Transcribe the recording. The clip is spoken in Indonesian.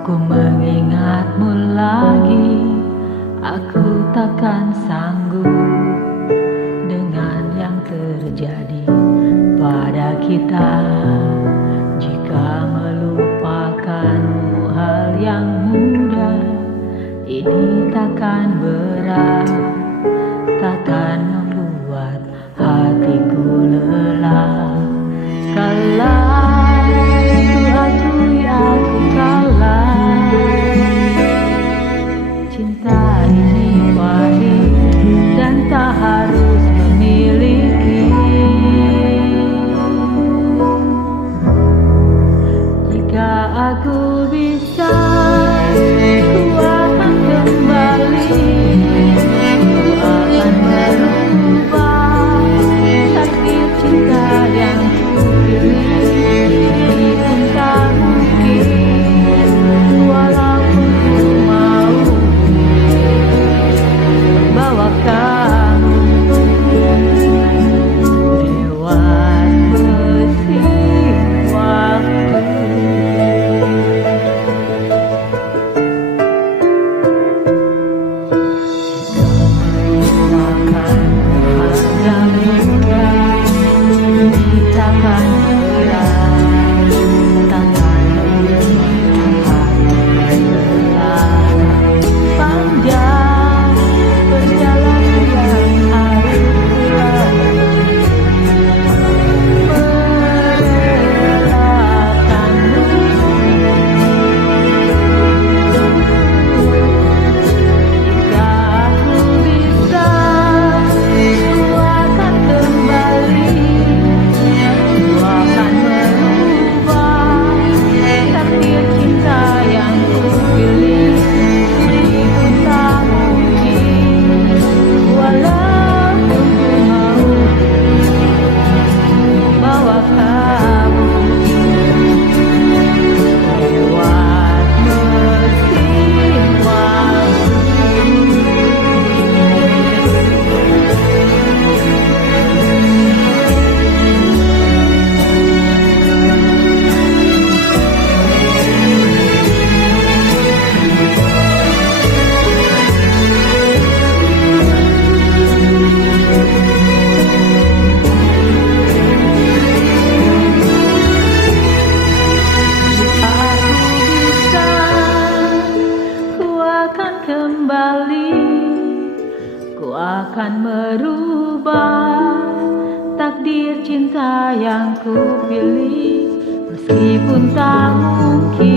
Ku mengingatmu lagi, aku takkan sanggup dengan yang terjadi pada kita. Jika melupakanmu hal yang mudah, ini takkan berat, takkan membuat hatiku lelah. Kalah, ku akui aku kalah. Cinta ini pahit dan tak harus memiliki. Jika aku bisa, ku akan kembali. Ku akan merubah takdir cinta yang ku pilih. Meskipun tak mungkin, walaupun ku mau bawa kamu lewat mesin waktu. Ku akan merubah takdir cinta yang ku pilih. Meskipun tak mungkin,